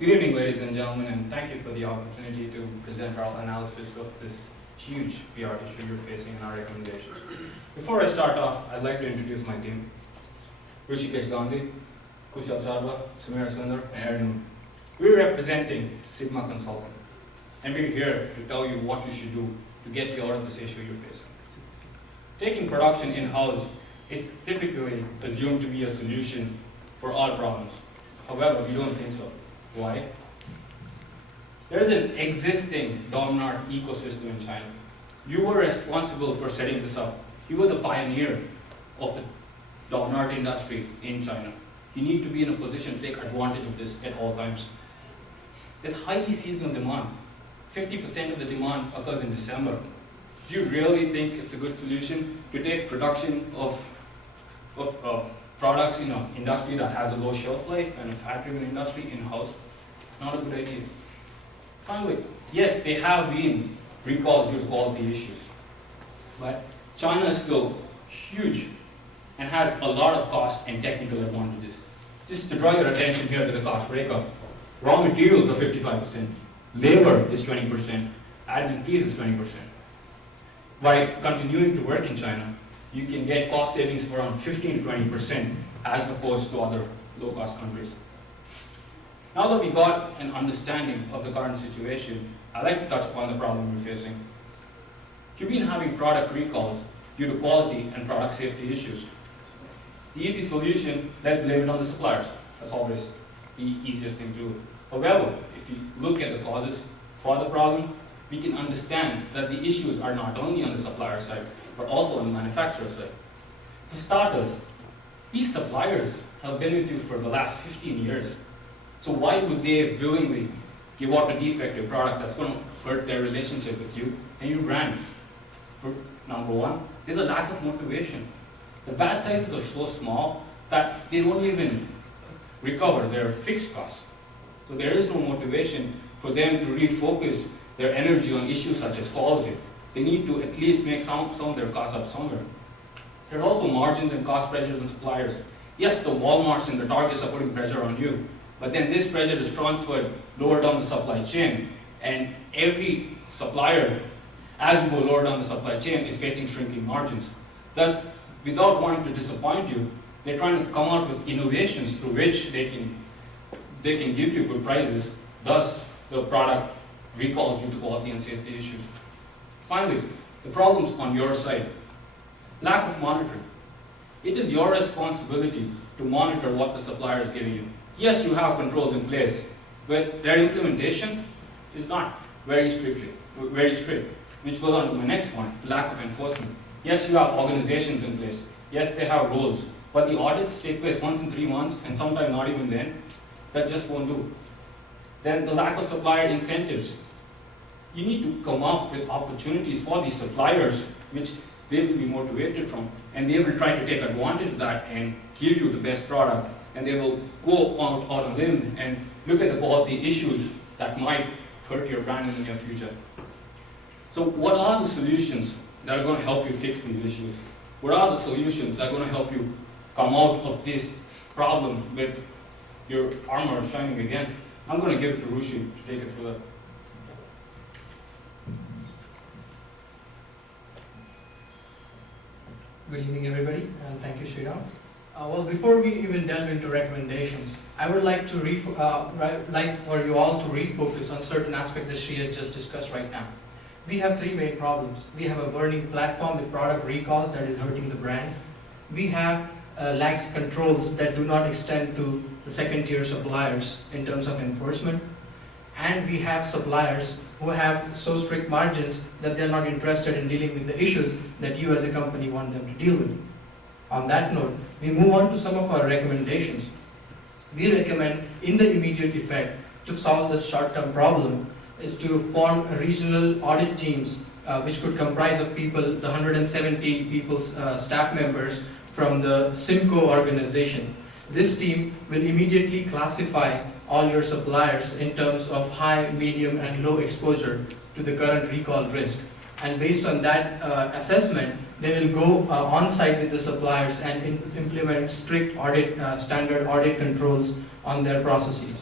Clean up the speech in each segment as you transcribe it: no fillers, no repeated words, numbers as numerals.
Good evening, ladies and gentlemen, and thank you for the opportunity to present our analysis of this huge PR issue you're facing and our recommendations. Before I start off, I'd like to introduce my team. Rishikesh Gandhi, Kushal Chadwa, Samir Sundar, and Aaron. We're representing Sigma Consulting, and we're here to tell you what you should do to get you out of this issue you're facing. Taking production in-house is typically assumed to be a solution for all problems. However, we don't think so. Why? There is an existing dominant ecosystem in China. You were responsible for setting this up. You were the pioneer of the dominant industry in China. You need to be in a position to take advantage of this at all times. There's highly seasonal demand. 50% of the demand occurs in December. Do you really think it's a good solution to take production of products in an industry that has a low shelf life and a fat-driven industry in-house? Not a good idea. Finally, yes, there have been recalls due to quality issues, but China is still huge and has a lot of cost and technical advantages. Just to draw your attention here to the cost breakup, raw materials are 55%, labor is 20%, admin fees is 20%. By continuing to work in China, you can get cost savings of around 15 to 20% as opposed to other low-cost countries. Now that we got an understanding of the current situation, I'd like to touch upon the problem we're facing. You've been having product recalls due to quality and product safety issues. The easy solution, let's blame it on the suppliers. That's always the easiest thing to do. However, if you look at the causes for the problem, we can understand that the issues are not only on the supplier side, but also on the manufacturer side. For starters, these suppliers have been with you for the last 15 years. So why would they willingly give out a defective product that's going to hurt their relationship with you and your brand? For number one, there's a lack of motivation. The batch sizes are so small that they don't even recover their fixed costs. So there is no motivation for them to refocus their energy on issues such as quality. They need to at least make some of their costs up somewhere. There are also margins and cost pressures on suppliers. Yes, the Walmarts and the Targets are putting pressure on you, but then this pressure is transferred lower down the supply chain, and every supplier, as you go lower down the supply chain, is facing shrinking margins. Thus, without wanting to disappoint you, they're trying to come out with innovations through which they can give you good prices. Thus, the product recalls due to quality and safety issues. Finally, the problems on your side. Lack of monitoring. It is your responsibility to monitor what the supplier is giving you. Yes, you have controls in place, but their implementation is not very strict, which goes on to my next point, lack of enforcement. Yes, you have organizations in place. Yes, they have roles, but the audits take place once in 3 months, and sometimes not even then. That just won't do. Then the lack of supplier incentives. You need to come up with opportunities for these suppliers, which they will be motivated from, and they will try to take advantage of that and give you the best product, and they will go on a limb and look at the quality issues that might hurt your brand in the near future. So what are the solutions that are going to help you fix these issues? What are the solutions that are going to help you come out of this problem with your armor shining again? I'm going to give it to Rushi to take it further. Good evening, everybody, and thank you, Sriram. Well, before we even delve into recommendations, I would like to like for you all to refocus on certain aspects that Sri has just discussed right now. We have 3 main problems. We have a burning platform with product recalls that is hurting the brand. We have lax controls that do not extend to the second-tier suppliers in terms of enforcement. And we have suppliers who have so strict margins that they're not interested in dealing with the issues that you as a company want them to deal with. On that note, we move on to some of our recommendations. We recommend, in the immediate effect, to solve this short-term problem, is to form regional audit teams, which could comprise of people, the 170 people, staff members from the Simco organization. This team will immediately classify all your suppliers in terms of high, medium, and low exposure to the current recall risk. And based on that assessment, they will go on-site with the suppliers and implement strict audit, standard audit controls on their processes.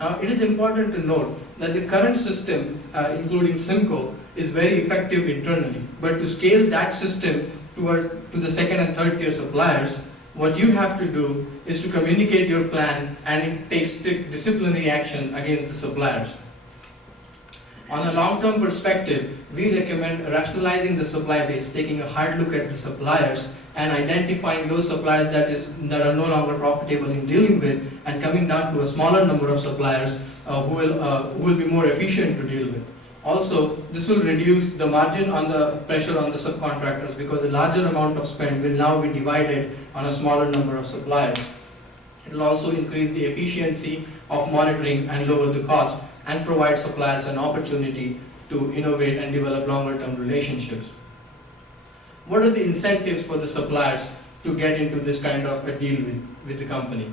Now, it is important to note that the current system, including Simco, is very effective internally. But to scale that system to the second and third tier suppliers, what you have to do is to communicate your plan, and it takes disciplinary action against the suppliers. On a long-term perspective, we recommend rationalizing the supply base, taking a hard look at the suppliers and identifying those suppliers that are no longer profitable in dealing with, and coming down to a smaller number of suppliers who will be more efficient to deal with. Also, this will reduce the margin on the pressure on the subcontractors, because a larger amount of spend will now be divided on a smaller number of suppliers. It will also increase the efficiency of monitoring and lower the cost, and provide suppliers an opportunity to innovate and develop longer-term relationships. What are the incentives for the suppliers to get into this kind of a deal with the company?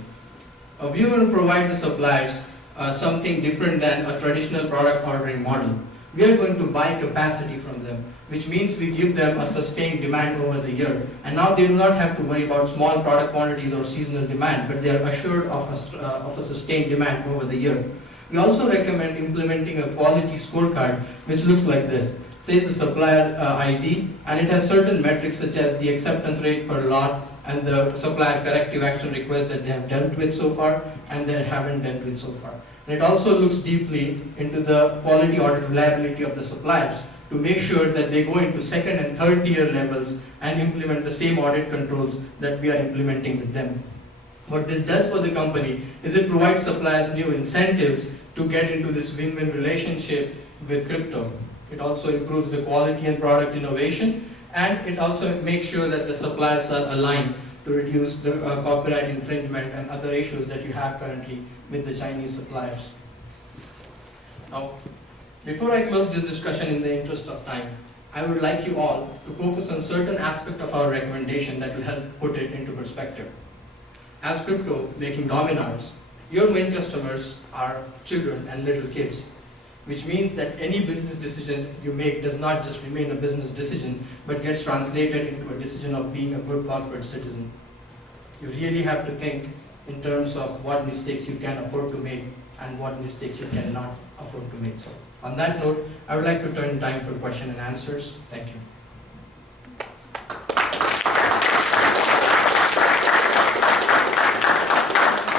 We are going to provide the suppliers something different than a traditional product ordering model. We are going to buy capacity from them, which means we give them a sustained demand over the year. And now they do not have to worry about small product quantities or seasonal demand, but they are assured of a sustained demand over the year. We also recommend implementing a quality scorecard, which looks like this. It says the supplier ID, and it has certain metrics such as the acceptance rate per lot and the supplier corrective action requests that they have dealt with so far and they haven't dealt with so far. And it also looks deeply into the quality audit reliability of the suppliers to make sure that they go into second and third tier levels and implement the same audit controls that we are implementing with them. What this does for the company is it provides suppliers new incentives to get into this win-win relationship with crypto. It also improves the quality and product innovation, and it also makes sure that the suppliers are aligned to reduce the copyright infringement and other issues that you have currently with the Chinese suppliers. Now, before I close this discussion in the interest of time, I would like you all to focus on certain aspect of our recommendation that will help put it into perspective. As crypto making dominance, your main customers are children and little kids, which means that any business decision you make does not just remain a business decision, but gets translated into a decision of being a good corporate citizen. You really have to think in terms of what mistakes you can afford to make and what mistakes you cannot afford to make. So, on that note, I would like to turn time for question and answers. Thank you.